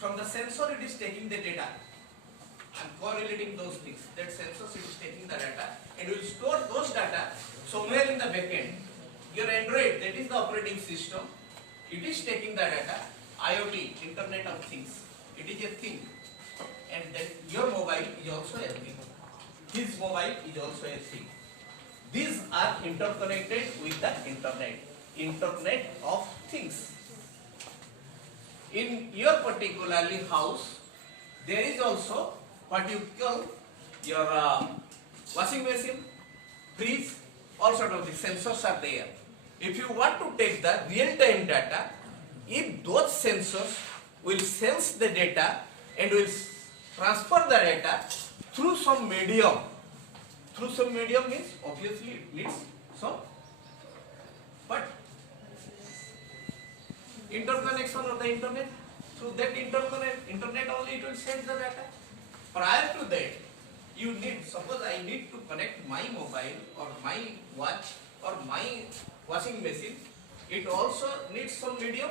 From the sensor it is taking the data and correlating those things. That sensor it is taking the data and will store those data somewhere in the backend. Your Android, that is the operating system, it is taking the data. IoT, Internet of Things, it is a thing, and then your mobile is also a thing. His mobile is also a thing. These are interconnected with the Internet of Things. In your particularly house, there is also what you call your washing machine, fridge, all sort of the sensors are there. If you want to take the real-time data, if those sensors will sense the data and will transfer the data through some medium means obviously it needs some but interconnection of the internet. Through that internet only it will send the data. Prior to that, you need, suppose I need to connect my mobile or my watch or my washing machine, it also needs some medium.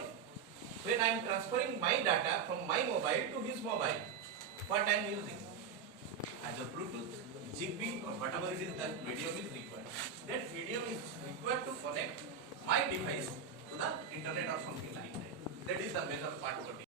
When I am transferring my data from my mobile to his mobile, what I am using? Either Bluetooth, GMU or whatever it is, that medium is required. That medium is required to connect my device to the internet or something like that. That is the major part of it.